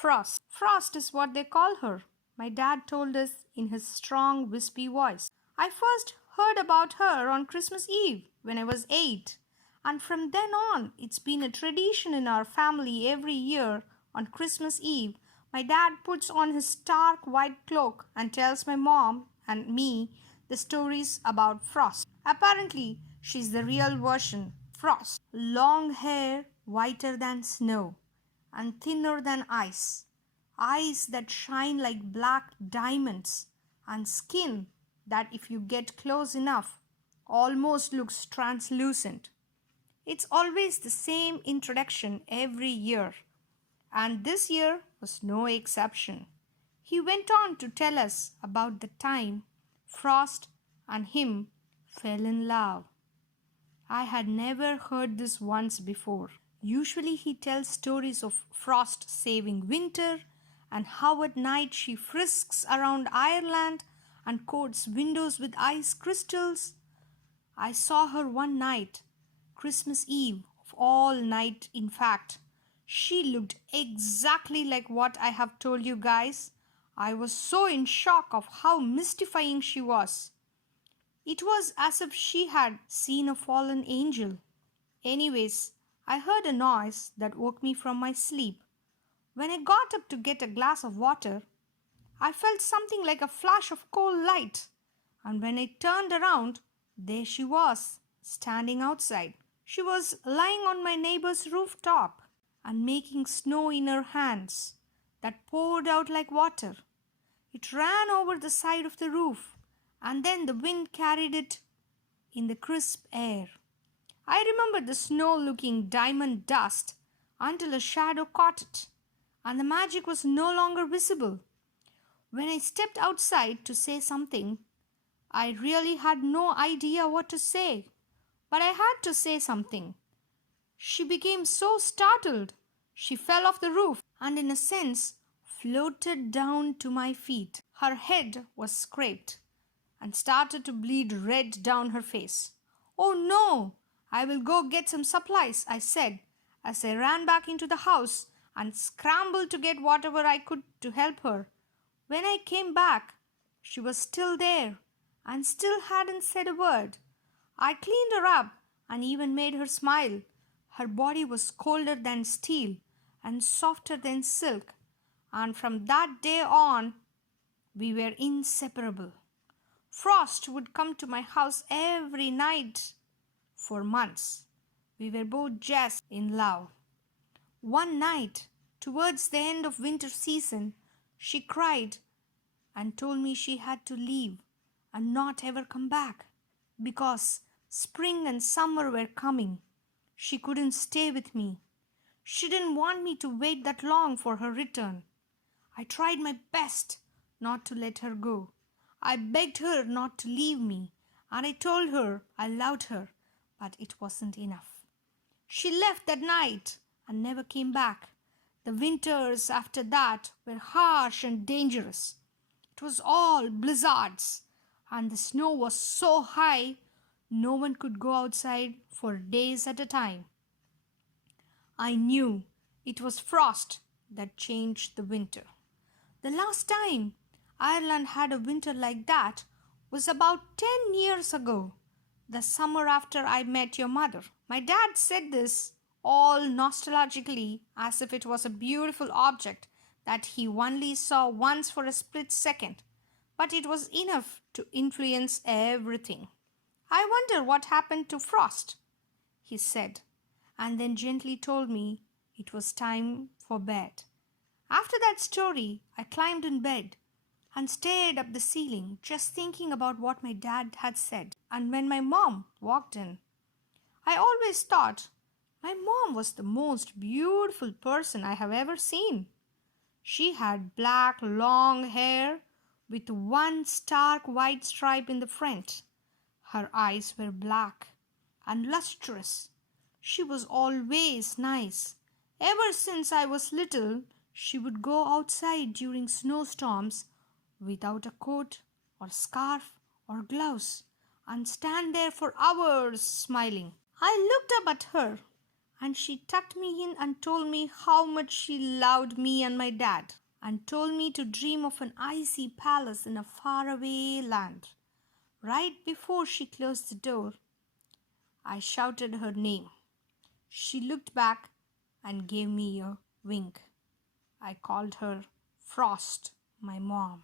Frost. Frost is what they call her, my dad told us in his strong, wispy voice. I first heard about her on Christmas Eve when I was 8, and from then on, it's been a tradition in our family every year on Christmas Eve. My dad puts on his stark white cloak and tells my mom and me the stories about Frost. Apparently, she's the real version, Frost. Long hair, whiter than snow and thinner than ice, eyes that shine like black diamonds, and skin that, if you get close enough, almost looks translucent. It's always the same introduction every year, and this year was no exception. He went on to tell us about the time Frost and him fell in love. I had never heard this once before. Usually he tells stories of Frost saving winter and how at night she frisks around Ireland and coats windows with ice crystals. I saw her one night, Christmas Eve, of all night in fact. She looked exactly like what I have told you guys. I was so in shock of how mystifying she was. It was as if she had seen a fallen angel. Anyways, I heard a noise that woke me from my sleep. When I got up to get a glass of water, I felt something like a flash of cold light, and when I turned around, there she was, standing outside. She was lying on my neighbor's rooftop and making snow in her hands that poured out like water. It ran over the side of the roof, and then the wind carried it in the crisp air. I remember the snow looking diamond dust until a shadow caught it, and the magic was no longer visible. When I stepped outside to say something, I really had no idea what to say, but I had to say something. She became so startled, she fell off the roof and, in a sense, floated down to my feet. Her head was scraped and started to bleed red down her face. "Oh no! I will go get some supplies," I said as I ran back into the house and scrambled to get whatever I could to help her. When I came back, she was still there and still hadn't said a word. I cleaned her up and even made her smile. Her body was colder than steel and softer than silk, and from that day on, we were inseparable. Frost would come to my house every night for months. We were both just in love. One night, towards the end of winter season, she cried and told me she had to leave and not ever come back because spring and summer were coming. She couldn't stay with me. She didn't want me to wait that long for her return. I tried my best not to let her go. I begged her not to leave me, and I told her I loved her, but it wasn't enough. She left that night and never came back. The winters after that were harsh and dangerous. It was all blizzards, and the snow was so high no one could go outside for days at a time. I knew it was Frost that changed the winter. The last time Ireland had a winter like that was about 10 years ago, the summer after I met your mother. My dad said this all nostalgically as if it was a beautiful object that he only saw once for a split second, but it was enough to influence everything. "I wonder what happened to Frost," he said, and then gently told me it was time for bed. After that story, I climbed in bed and stared up the ceiling, just thinking about what my dad had said. And when my mom walked in, I always thought my mom was the most beautiful person I have ever seen. She had black, long hair with one stark white stripe in the front. Her eyes were black and lustrous. She was always nice. Ever since I was little, she would go outside during snowstorms without a coat or scarf or gloves and stand there for hours smiling. I looked up at her and she tucked me in and told me how much she loved me and my dad, and told me to dream of an icy palace in a faraway land. Right before she closed the door, I shouted her name. She looked back and gave me a wink. I called her Frost, my mom.